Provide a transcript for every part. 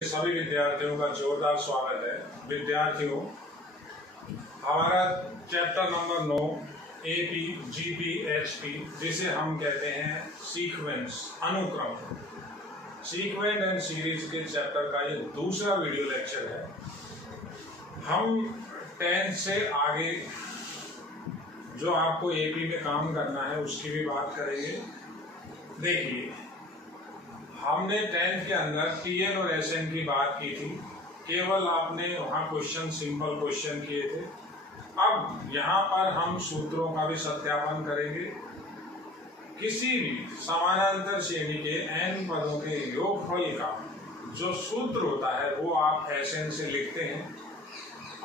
सभी विद्यार्थियों का जोरदार स्वागत है। विद्यार्थियों, हमारा chapter number 9 AP GP HP, जिसे हम कहते हैं सीक्वेंस, अनुक्रम, सीक्वेंस एंड सीरीज के चैप्टर का ये दूसरा वीडियो लेक्चर है। हम 10 से आगे जो आपको एपी में काम करना है उसकी भी बात करेंगे। देखिए, हमने 10th के अंदर टीएन और एसएन की बात की थी, केवल आपने वहाँ क्वेश्चन, सिंपल क्वेश्चन किए थे। अब यहाँ पर हम सूत्रों का भी सत्यापन करेंगे। किसी भी समानांतर श्रेणी के n पदों के योगफल का जो सूत्र होता है वो आप एसएन से लिखते हैं।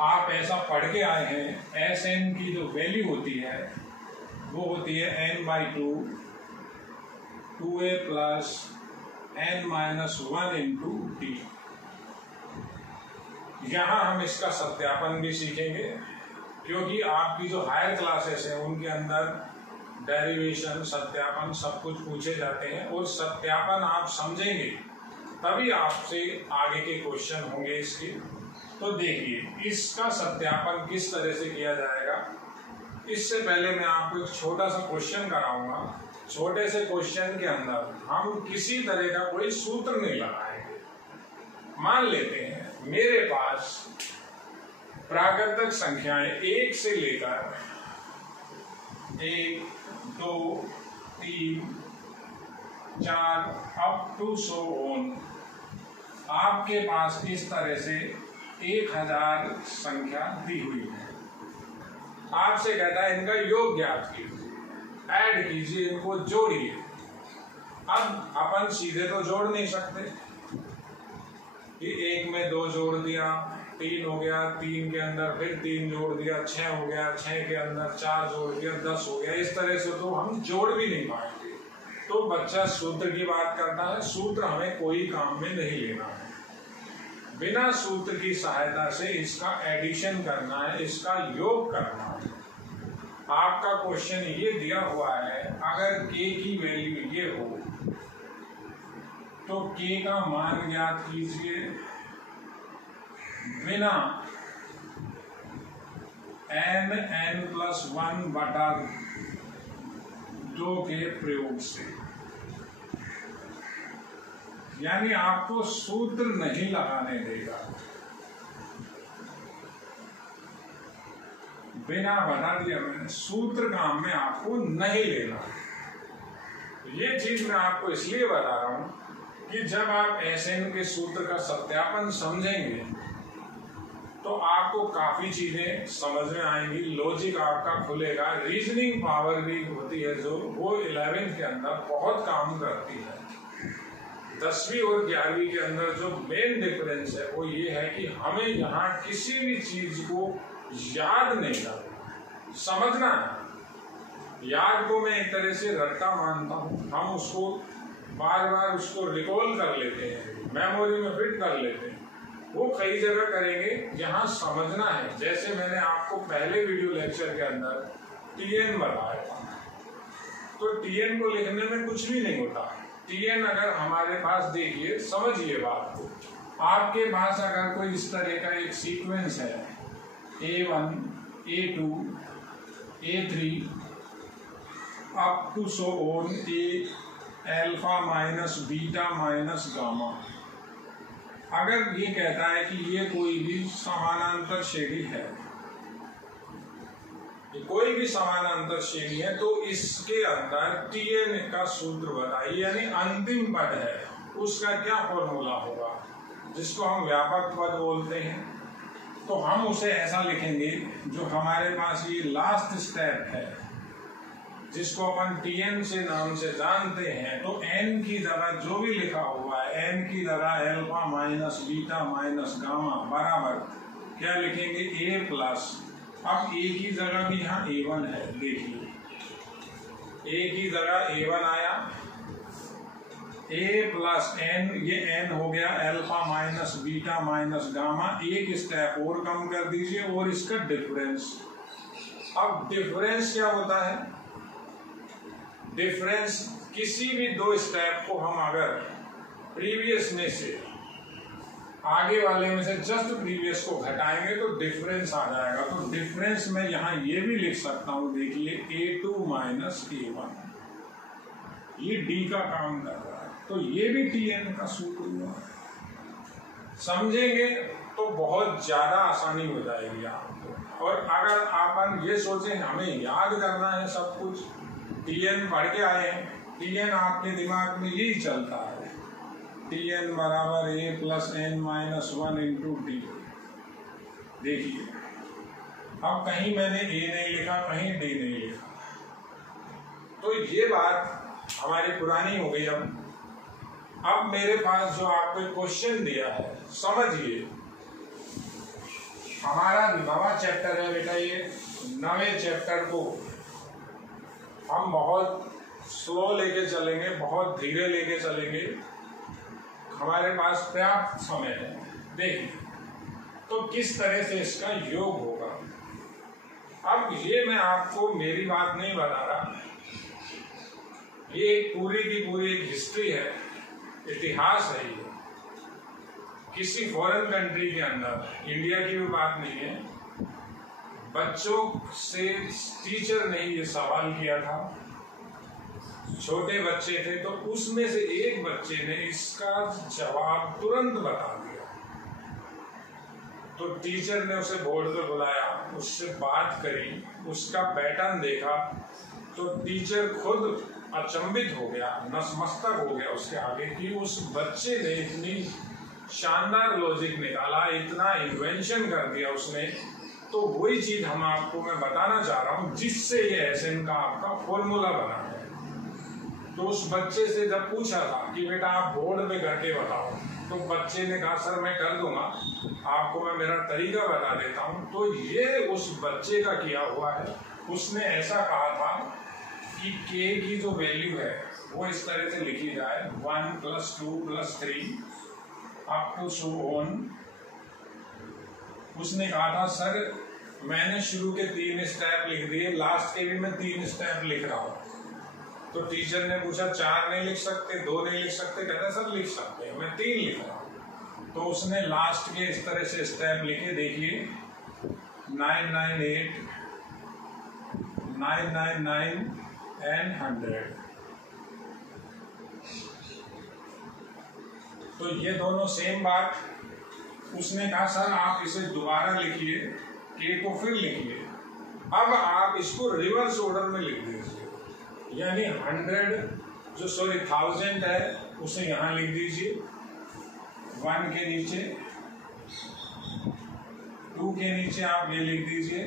आप ऐसा पढ़ के आए हैं, एसएन की जो वैल्यू होती है वो होती है n/2 2a plus n-1 into T. यहाँ हम इसका सत्यापन भी सीखेंगे, क्योंकि आपकी जो हायर क्लासेस हैं उनके अंदर डेरिवेशन, सत्यापन सब कुछ पूछे जाते हैं, और सत्यापन आप समझेंगे तभी आपसे आगे के क्वेश्चन होंगे इसके। तो देखिए, इसका सत्यापन किस तरह से किया जाएगा। इससे पहले मैं आपको एक छोटा सा क्वेश्चन कराऊंगा। छोटे से क्वेश्चन के अंदर हम किसी तरह का कोई सूत्र नहीं लगाएंगे। मान लेते हैं मेरे पास प्राकृतिक संख्याएं 1 से लेकर 1, 2, 3, 4 अप टू 100 आपके पास इस तरह से 1000 संख्या दी हुई है। आपसे कहता है इनका योग ज्ञात कीजिए, ऐड कीजिए, इनको जोड़िए। अब अपन सीधे तो जोड़ नहीं सकते कि 1 में 2 जोड़ दिया, 3 हो गया, 3 के अंदर फिर 3 जोड़ दिया, 6 हो गया, 6 के अंदर 4 जोड़ दिया, 10 हो गया। इस तरह से तो हम जोड़ भी नहीं पाएंगे। तो बच्चा सूत्र की बात करता है, सूत्र हमें कोई काम में नहीं लेना है। बिना सूत्र की सहायता से इसका एडिशन करना है, इसका योग करना है। आपका क्वेश्चन ये दिया हुआ है, अगर k की वैल्यू ये हो तो k का मान ज्ञात कीजिए बिना n+1/2 के प्रयोग से। यानी आपको सूत्र नहीं लगाने देगा, बिना बता दिया मैंने, सूत्र काम में आपको नहीं लेना। ये चीज मैं आपको इसलिए बता रहा हूं कि जब आप एसएन के सूत्र का सत्यापन समझेंगे तो आपको काफी चीजें समझ में आएंगी, लॉजिक आपका खुलेगा, रीजनिंग पावर भी होती है जो वो 11th के अंदर बहुत काम करती है। 10वीं और 11वीं के अंदर जो मेन डिफरेंस है वो ये है कि हमें यहाँ किसी भी चीज को याद नहीं करना, समझना है। याद को मैं एक तरह से रट्टा मानता हूँ, हम उसको बार बार उसको रिकॉल कर लेते हैं, मेमोरी में फिट कर लेते हैं। वो कई जगह करेंगे जहाँ समझना है। जैसे मैंने आपको पहले वीडियो लेक्चर के अंदर टीएन बताया था, तो टीएन को लिखने में कुछ भी नहीं होता। टीएन अगर हमारे पास, देखिए समझिए बात को, आपके पास अगर कोई इस तरह का एक सीक्वेंस है A1, A2, A3 up to A alpha minus beta minus gamma. अगर ये कहता है कि ये कोई भी समानांतर श्रेणी है, कोई भी समानांतर श्रेणी है, तो इसके अंदर टीएन का सूत्र बताइए, यानी अंतिम पद है उसका क्या फॉर्मूला होगा, जिसको हम व्यापक पद बोलते हैं। तो हम उसे ऐसा लिखेंगे, जो हमारे पास ये लास्ट स्टेप है जिसको अपन टीएन से नाम से जानते हैं, तो n की जगह जो भी लिखा हुआ है, n की जगह alpha minus beta minus gamma बराबर क्या लिखेंगे, a प्लस, अब a की जगह भी यहाँ a1 है। देखिए a की जगह a1 आया, a प्लस n, ये n हो गया alpha minus beta minus gamma. एक स्टेप और कम कर दीजिए और इसका डिफरेंस। अब डिफरेंस क्या होता है, डिफरेंस किसी भी 2 स्टेप को हम अगर प्रीवियस में से आगे वाले में से जस्ट प्रीवियस को घटाएंगे तो डिफरेंस आ जाएगा। तो डिफरेंस में यहाँ ये भी लिख सकता हूँ, देखिए A2 माइनस A1, ये D का काम कर रहा है, तो ये भी Tn का सूत्र हुआ। समझेंगे तो बहुत ज्यादा आसानी हो जाएगी आपको। और अगर आप ये सोचें हमें याद करना है सब कुछ, Tn पढ़ के आए हैं, Tn आपके दिमाग में यही चलता है, Tn बराबर A plus n minus 1 into D. देखिए अब कहीं मैंने A नहीं लिखा, कहीं D नहीं लिखा, तो ये बात हमारी पुरानी हो गई। अब मेरे पास जो आपको क्वेश्चन दिया है, समझिए हमारा नवा चैप्टर है बेटा, ये नवे चैप्टर को हम बहुत स्लो लेके चलेंगे, बहुत धीरे लेके चलेंगे, हमारे पास पर्याप्त समय है। देखिए तो किस तरह से इसका योग होगा। अब ये मैं आपको मेरी बात नहीं बता रहा, ये पूरी की पूरी एक हिस्ट्री है, इतिहास है। ये किसी फॉरेन कंट्री के अंदर, इंडिया की भी बात नहीं है, बच्चों से टीचर ने ये सवाल किया था, छोटे बच्चे थे, तो उसमें से एक बच्चे ने इसका जवाब तुरंत बता दिया। तो टीचर ने उसे बोर्ड पे बुलाया, उससे बात करी, उसका पैटर्न देखा, तो टीचर खुद अचंभित हो गया, नतमस्तक हो गया उसके आगे कि उस बच्चे ने इतनी शानदार लॉजिक निकाला, इतना इन्वेंशन कर दिया उसने। तो वही चीज हम आपको मैं बताना चाह रहा हूं, जिससे ये SN का आपका फॉर्मूला बना है। तो उस बच्चे से जब पूछा था कि बेटा आप बोर्ड पे करके बताओ, तो बच्चे ने कहा सर मैं कर दूंगा, आपको मैं मेरा तरीका बता देता हूं। तो ये उस बच्चे का किया हुआ है। उसने ऐसा कहा था कि K की जो वैल्यू है वो इस तरह से लिखी जाए 1 + 2 + 3 अप टू सो ऑन। उसने कहा था सर मैंने शुरू के 3 स्टेप लिख दिए, लास्ट के भी मैं 3 स्टेप लिख रहा हूँ। तो टीचर ने पूछा 4 नहीं लिख सकते, 2 नहीं लिख सकते? कहता सर लिख सकते हैं, मैं 3 लिख रहा हूँ। तो उसने लास्ट के इस तरह से स्टेप लिखे, देखिए 998, 999 एंड 100। तो ये दोनों सेम बात। उसने कहा सर आप इसे दोबारा लिखिए, K को फिर लिखिए, अब आप इसको रिवर्स ऑर्डर में लिख दीजिए, यानी 1000 है उसे यहां लिख दीजिए 1 के नीचे, 2 के नीचे आप ये लिख दीजिए,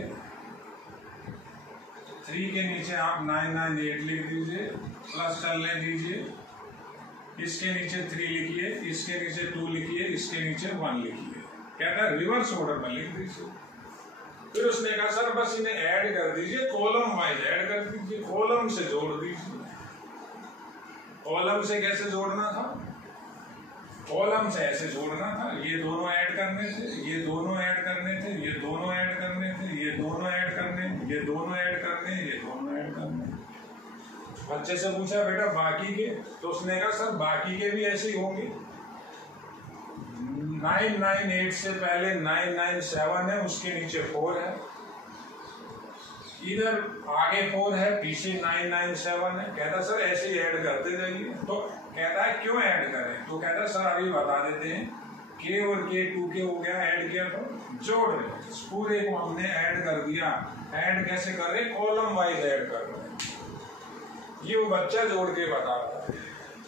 3 के नीचे आप 998 लिख दीजिए, प्लस चलने दीजिए, इसके नीचे 3 लिखिए, इसके नीचे 2 लिखिए, इसके नीचे 1 लिखिए। कहता है रिवर्स ऑर्डर में लिख दीजिए। फिर उसने कहा सर बस इन्हें ऐड कर दीजिए, कॉलम वाइज ऐड कर दीजिए, कॉलम से जोड़ दीजिए। कॉलम से कैसे जोड़ना था? कॉलम से ऐसे जोड़ना था, ये दोनों ऐड करने थे, ये दोनों ऐड करने थे, ये दोनों ऐड करने थे, ये दोनों ऐड करने, ये दोनों ऐड करने, ये दोनों ऐड करने। बच्चे से पूछा बेटा बाकी के? तो उसने कहा सर बाकी के भी ऐसे ही होंगे। 998 से पहले 997 है, उसके नीचे 4 है, इधर आगे 4 है, पीछे 997 है। कहता सर ऐसे ही ऐड करते जाइए। तो कहता है क्यों ऐड करें? तो कहता है सर अभी बता देते हैं, K और K 2K हो गया, ऐड किया तो जोड़ रहे, पूरे को हमने ऐड कर दिया। ऐड कैसे कर रहे? कॉलम वाइज ऐड कर रहे हैं। ये वो बच्चा जोड़ के बता रहा है,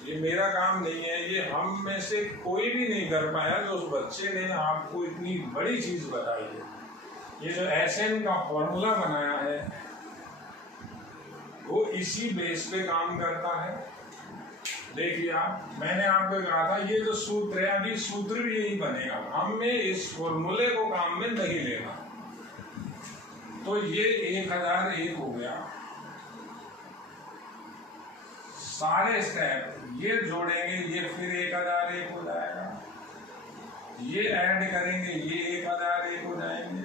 ये मेरा काम नहीं है, ये हम में से कोई भी नहीं कर पाया जो उस बच्चे ने आपको इतनी बड़ी चीज बताई है। ये जो SN का फॉर्मूला बनाया है वो इसी बेस पे काम करता है। देखिए आप, मैंने आपको कहा था ये जो सूत्र है, अभी सूत्र भी यही बनेगा, हमें इस फॉर्मूले को काम में नहीं लेना। तो ये 1001 हो गया, सारे स्टेप ये जोड़ेंगे, ये फिर 1001 हो जाएगा, ये ऐड करेंगे, ये 1001 हो जाएंगे,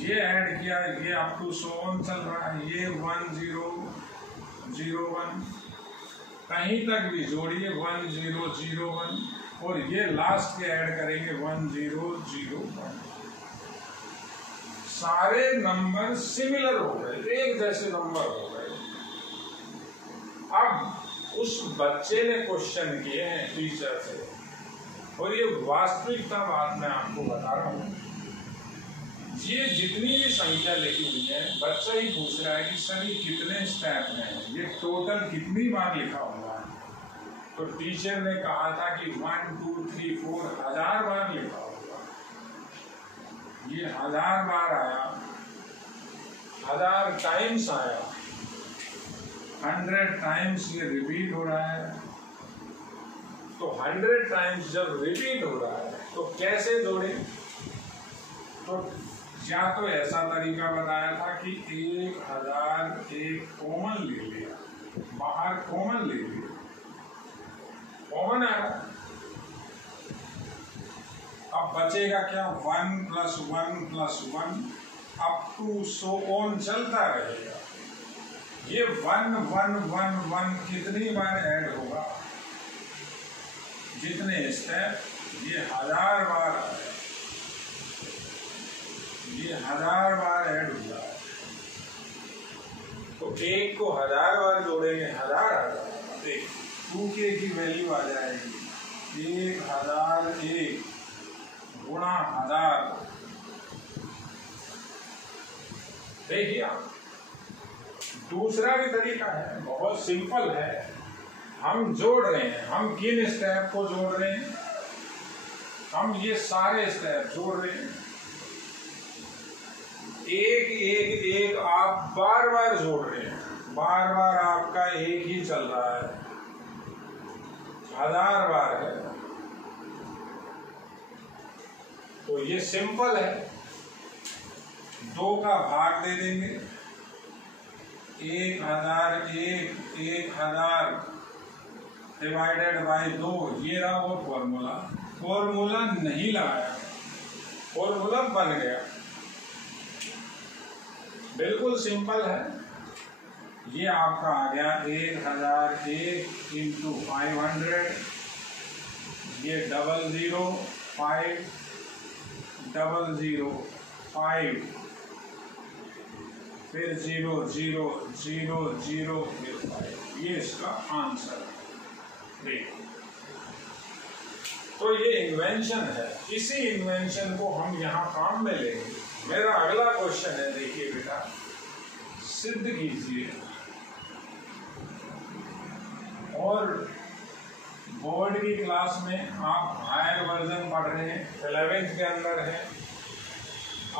ये ऐड किया, ये अप टू सोन चल रहा है, ये 1001, कहीं तक भी जोड़िए 1001, और ये लास्ट के ऐड करेंगे 1 0 0 1। सारे नंबर सिमिलर हो गए, एक जैसे नंबर हो गए। अब उस बच्चे ने क्वेश्चन किए हैं टीचर से, और ये वास्तविकता बात मैं आपको बता रहा हूँ। ये जितनी भी संख्या लिखी हुई है, बच्चा ही पूछ रहा है कि सर ये कितने स्टेप में, ये टोटल कितनी बार लिखा हुआ है। तो टीचर ने कहा था कि 1 2 3 4 1000 बार लिखा होगा। ये 1000 बार आया, 1000 टाइम्स आया, 100 टाइम्स ये रिपीट हो रहा है। तो 100 टाइम्स जब रिपीट हो रहा है तो कैसे जोड़े? तो या तो ऐसा तरीका बताया था कि 1000 एक कॉमन ले लिया, बाहर कॉमन ले लिया, कॉमन आया। अब बचेगा क्या? 1 + 1 + 1 अप टू सो ऑन चलता रहेगा। ये 1 1 1 1 कितनी बार ऐड होगा? जितने स्टेप, ये 1000 बार आया, ये 1000 बार ऐड हुआ है। तो एक को 1000 बार जोड़ेंगे, 1000 आ जाएगा। देख 2k की वैल्यू आ जाएगी 1001 गुणा 1000। देखिए आप, दूसरा भी तरीका है, बहुत सिंपल है। हम जोड़ रहे हैं, हम किन स्टेप को जोड़ रहे हैं? हम ये सारे स्टेप जोड़ रहे हैं। एक एक एक आप बार बार जोड़ रहे हैं, बार बार आपका एक ही चल रहा है, 1000 बार है। तो ये सिंपल है, 2 का भाग दे देंगे, 1001 1000 डिवाइडेड बाय 2। ये रहा वो फॉर्मूला। फॉर्मूला नहीं लगाया, फॉर्मूला बन गया। बिल्कुल सिंपल है। ये आपका आ गया 1001 × 500, ये 005 005, फिर 0 0 0 0 फिर 5। ये इसका आंसर है। देखो, तो ये इन्वेंशन है। इसी इन्वेंशन को हम यहाँ काम में लेंगे। मेरा अगला क्वेश्चन है, देखिए बेटा, सिद्ध कीजिए। और बोर्ड की क्लास में आप हायर वर्जन पढ़ रहे हैं, 11th के अंदर है।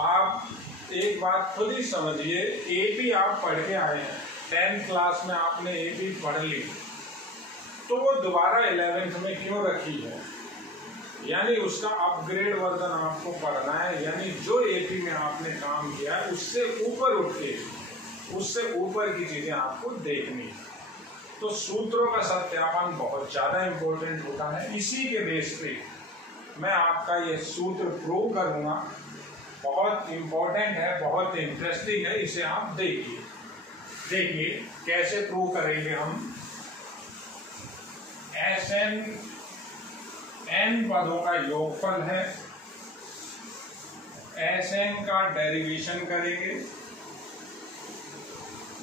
आप एक बात खुद ही समझिए, एपी आप पढ़ के आए हैं, 10th क्लास में आपने एपी पढ़ ली, तो वो दोबारा 11th में क्यों रखी है? यानी उसका अपग्रेड वर्जन आपको पढ़ना है। यानी जो एपी में आपने काम किया है उससे ऊपर उठ के, उससे ऊपर की चीजें आपको देखनी है। तो सूत्रों का सत्यापन बहुत ज्यादा इंपॉर्टेंट होता है। इसी के बेस पे मैं आपका ये सूत्र प्रूव करूंगा। बहुत इंपॉर्टेंट है, बहुत इंटरेस्टिंग है, इसे आप देखिए। देखिए कैसे प्रूव करेंगे हम। Sn n पदों का योगफल है, Sn का डेरिवेशन करेंगे।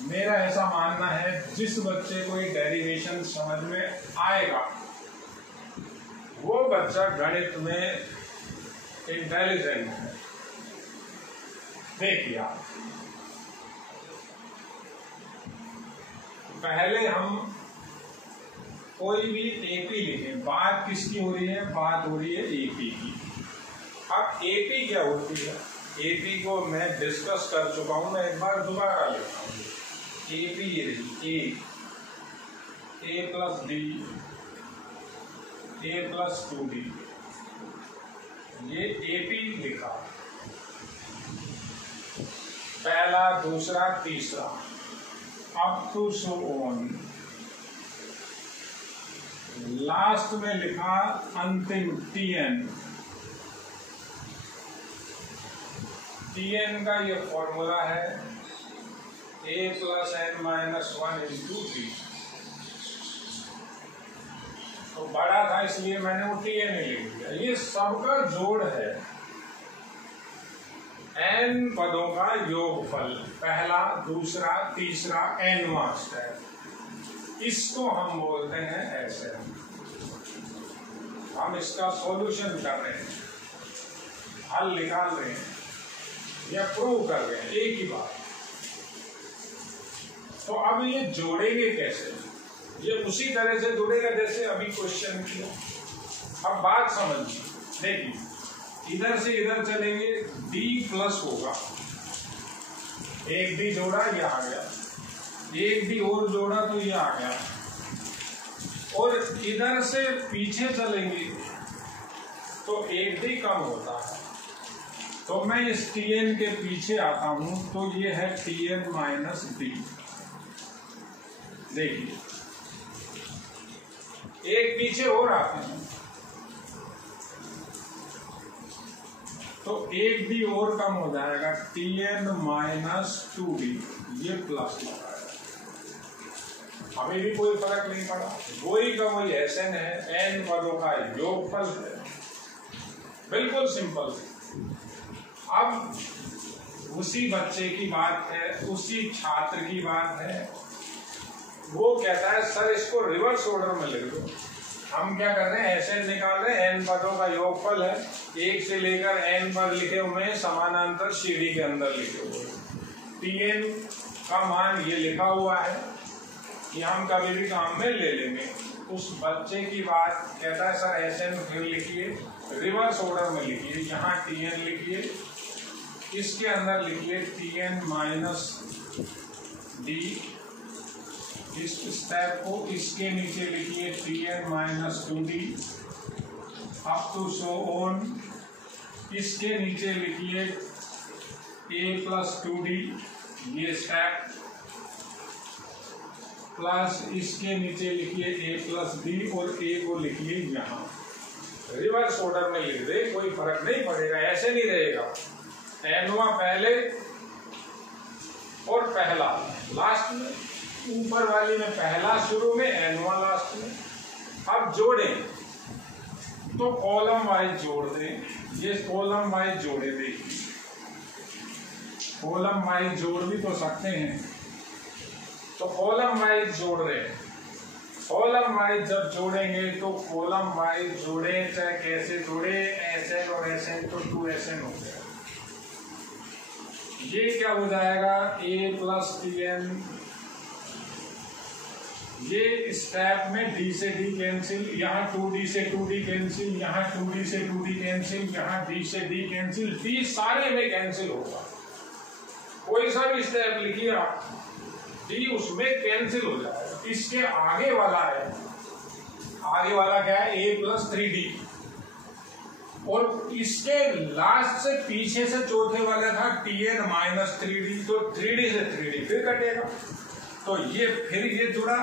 मेरा ऐसा मानना है, जिस बच्चे को ये डेरिवेशन समझ में आएगा वो बच्चा गणित में इंटेलिजेंट है। देखिए आप, पहले हम कोई भी एपी लिखें। बात किसकी हो रही है? बात हो रही है एपी की। अब एपी क्या होती है? एपी को मैं डिस्कस कर चुका हूं, मैं एक बार दोबारा लिखता हूं। एपी ये रही, A plus D, A plus 2d, ये एपी लिखा। पहला, दूसरा, तीसरा, up to so on. Last में लिखा अंतिम Tn। Tn का ये फॉर्मूला है a + n - 1 × 3। तो बड़ा था इसलिए मैंने वो Tn ही लिख दिया। ये सबका जोड़ है, n पदों का योगफल, पहला, दूसरा, तीसरा, nवां स्टेप, इसको हम बोलते हैं SN। हम इसका सॉल्यूशन कर रहे हैं, हल निकाल रहे हैं या प्रूव कर रहे हैं, एक ही बात। तो अब ये जोड़ेंगे कैसे? ये उसी तरह से जुड़ेगा जैसे अभी क्वेश्चन किया। अब बात समझिए, देखिए इधर से इधर चलेंगे, d प्लस होगा, एक d जोड़ा ये आ गया, एक d और जोड़ा तो ये आ गया, और इधर से पीछे चलेंगे तो एक d कम होता है। तो मैं इस Tn के पीछे आता हूं तो ये है Tn माइनस d। देखिए एक पीछे और आते हैं तो एक डी और कम हो जाएगा, Tn माइनस 2d, ये प्लस लगाएगा। हमें भी कोई फर्क नहीं पड़ा, वही का वही Sn है, n पदों का योगफल है, बिल्कुल सिंपल। अब उसी बच्चे की बात है, उसी छात्र की बात है, वो कहता है सर इसको रिवर्स ऑर्डर में लिख दो। हम क्या कर रहे हैं, Sn निकाल रहे हैं, n पदों का योगफल है, एक से लेकर n पद लिखे हुए हैं, समानांतर सीढ़ी के अंदर लिखे हुए हैं। Tn का मान ये लिखा हुआ है, कि हम कभी भी काम में ले लेंगे। उस बच्चे की बात कहता है सर Sn फिर लिखिए, रिवर्स ऑर्डर में लिखिए, यहाँ Tn लिखिए, इसके अंदर लिखिए Tn माइनस d, इस स्टेप को इसके नीचे लिखिए Tn minus 2d, up to so on, इसके नीचे लिखिए a प्लस 2d, ये स्टेप, प्लस इसके नीचे लिखिए a प्लस d, और a को लिखिए यहाँ। रिवर्स ऑर्डर में लिख दे, कोई फर्क नहीं पड़ेगा, ऐसे नहीं रहेगा, nवां पहले और पहला लास्ट में, ऊपर वाली में पहला शुरू में, nवां लास्ट में। अब जोड़ें तो कॉलम वाइज जोड़ दें, ये कॉलम वाइज जोड़े, देखिए कॉलम वाइज जोड़ भी तो सकते हैं, तो कॉलम वाइज जोड़ रहे हैं। कॉलम वाइज जब जोड़ेंगे तो कॉलम वाइज जोड़े, चाहे कैसे जोड़े, Sn और Sn तो 2Sn हो गया। ये क्या हो जाएगा, a प्लस Tn, ये स्टेप में d से d कैंसिल, यहाँ 2d से 2d कैंसिल, यहाँ 2d से 2d कैंसिल, यहाँ d से d कैंसिल, d सारे में कैंसिल होगा। कोई सा भी स्टेप लिखिए आप, d उसमें कैंसिल हो जाएगा। इसके आगे वाला है, आगे वाला क्या है, a प्लस 3d, और इसके लास्ट से पीछे से चौथे वाला था Tn माइनस 3d, तो 3d से 3d फिर कटेगा, तो ये फिर ये जुड़ा,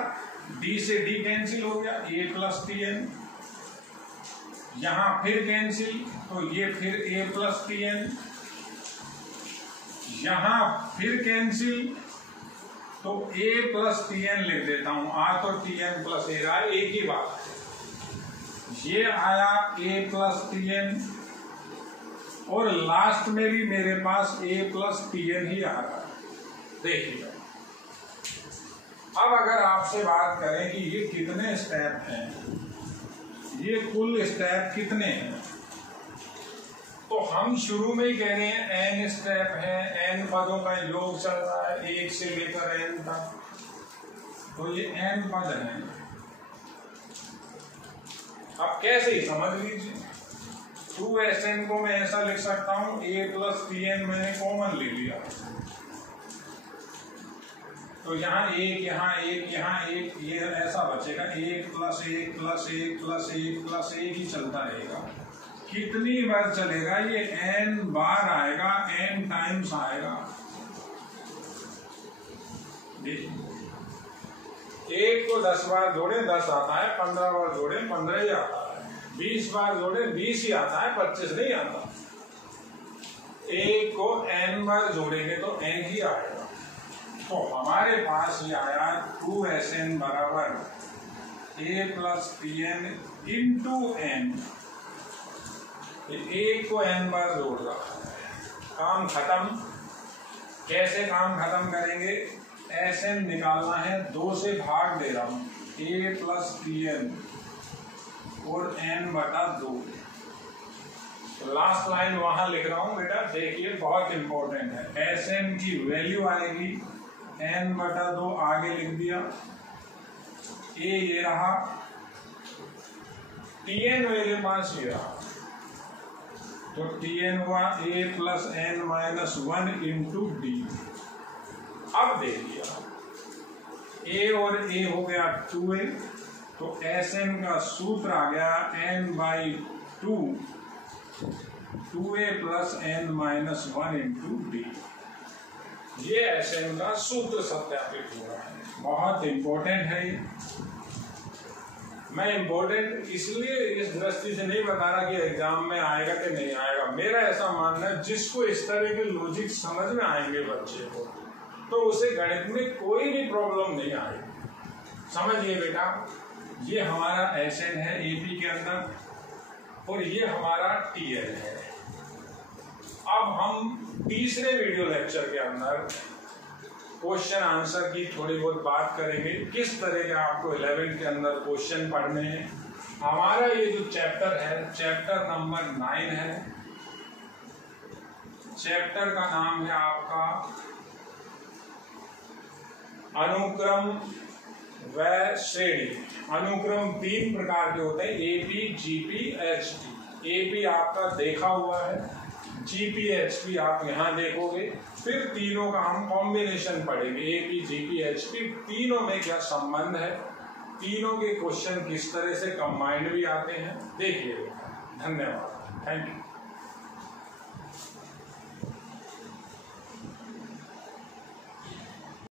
d से d कैंसिल हो गया, a प्लस Tn, यहां फिर कैंसिल, तो ये फिर a प्लस Tn, यहां फिर कैंसिल, तो a प्लस Tn लिख देता हूं, आ तो Tn प्लस a रहा, एक ही बात है। ये आया a प्लस Tn, और लास्ट में भी मेरे पास a प्लस Tn ही आ रहा है। देखिए अब अगर आपसे बात करें कि ये कितने स्टेप हैं, ये कुल स्टेप कितने हैं, तो हम शुरू में ही कह रहे हैं n स्टेप है, n पदों का योग चल रहा है 1 से लेकर n तक, तो ये n पद हैं। अब कैसे ही समझ लीजिए, 2Sn को मैं ऐसा लिख सकता हूं, a प्लस Tn मैंने कॉमन ले लिया, तो यहाँ एक, यहाँ एक, यहाँ एक, ये ऐसा बचेगा, 1 प्लस 1 प्लस 1 प्लस 1 प्लस 1 ही चलता रहेगा। कितनी बार चलेगा, ये n बार आएगा, n टाइम्स आएगा। एक को 10 बार जोड़े 10 आता है, 15 बार जोड़े 15 ही आता है, 20 बार जोड़े 20 ही आता है, 25 नहीं आता। एक को n बार जोड़ेंगे तो n ही आएगा। तो हमारे पास ये आया 2Sn बराबर A plus T N into N, एक को एन बार जोड़ रहा है। काम खत्म। कैसे काम खत्म करेंगे? एस एन निकालना है, 2 से भाग दे रहा हूं, ए प्लस टी एन और एन बटा 2। तो लास्ट लाइन वहां लिख रहा हूं बेटा, देखिए बहुत इंपॉर्टेंट है। एस एन की वैल्यू आएगी एन बटा 2, आगे लिख दिया। ए ये रहा, टी एन मेरे पास ये रहा, तो टी एन हुआ A plus N minus 1 into D. अब दे दिया, ए और ए हो गया 2a, तो एस एन का सूत्र आ गया n by 2, 2a plus N minus 1 into d. ये एस एन का सूत्र सत्यापित हो रहा है। बहुत इंपॉर्टेंट है ये। मैं इंपॉर्टेंट इसलिए इस दृष्टि से नहीं बता रहा कि एग्जाम में आएगा कि नहीं आएगा। मेरा ऐसा मानना है जिसको इस तरह के लॉजिक समझ में आएंगे बच्चे को, तो उसे गणित में कोई भी प्रॉब्लम नहीं आएगी। समझिए बेटा, ये हमारा एस एन है एपी के अंदर और ये हमारा टीएल है। अब हम तीसरे वीडियो लेक्चर के अंदर क्वेश्चन आंसर की थोड़ी बहुत बात करेंगे, किस तरह के आपको 11th के अंदर क्वेश्चन पढ़ने हैं। हमारा ये जो चैप्टर है, चैप्टर नंबर 9 है। चैप्टर का नाम है आपका अनुक्रम व श्रेणी। अनुक्रम 3 प्रकार के होते हैं, एपी, जीपी, एचपी। एपी आपका देखा हुआ है, जीपी, एचपी आप यहाँ देखोगे। फिर तीनों का हम कॉम्बिनेशन पढ़ेंगे, एपी, जीपी, एचपी, तीनों में क्या संबंध है, तीनों के क्वेश्चन किस तरह से कंबाइंड भी आते हैं, देखिए। धन्यवाद, थैंक यू।